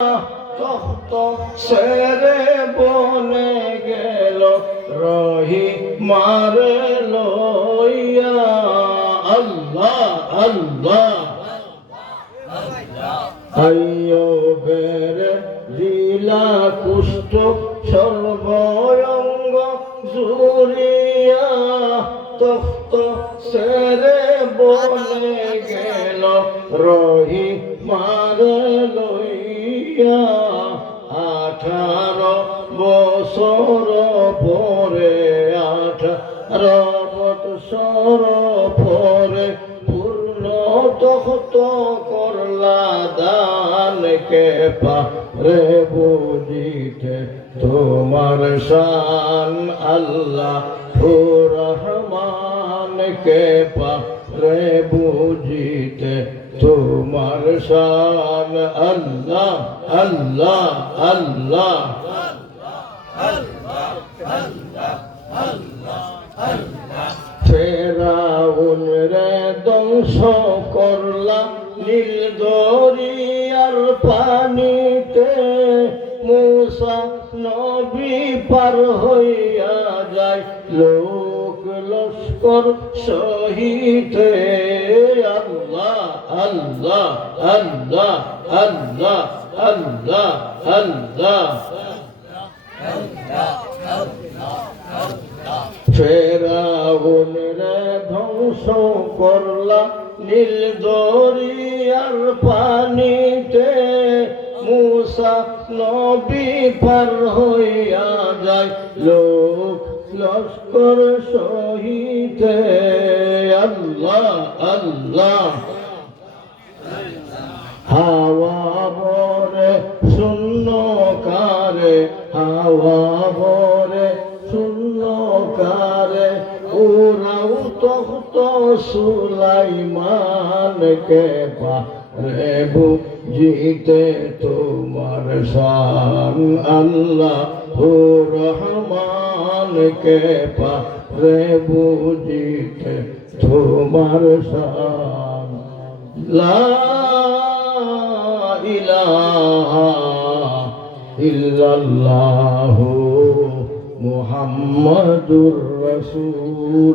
তখ্ত সেরে বনে গেল রহি মারে লইয়া আল্লাহ আল্লাহ আইয়ুবের লীলা কুষ্ঠ সর্বঙ্গ জুরিয়া তখ্ত সেরে বনে গেল রহি মারে লইয়া 18 বছর পরে 18 বছর পরে পূর্ণ তখ্ত করলা দান কে পারে বুঝিতে তোমার শান আল্লাহ রহমান কে পারে বুঝিতে তোমার শান আল্লাহ আল্লাহ আল্লাহ ফেরাউন রে ধ্বংস করলা নীল দরিয়ার পানিতে মুসা নবী পার হইয়া যায় লোক লস্কর সহিতে আল্লাহ আল্লাহ আল্লাহ আল্লাহ আল্লাহ আল্লাহ ফেরাউন রে ধ্বংস করলা নীল দরিয়ার পানিতে মুসা নবী পার হইয়া যায় লোক লস্কর সহিতে আল্লাহ আল্লাহ হাওয়া বরে শূন্য কারে হাওয়া বরে শূন্য কারে উড়াও তখ্ত সুলাইমান কে পারে বুঝিতে তোমার শান আল্লাহ রহমান কে পারে বুঝিতে তোমার শান লা ইলাহা ইল্লাল্লাহু মুহাম্মাদুর রাসূল।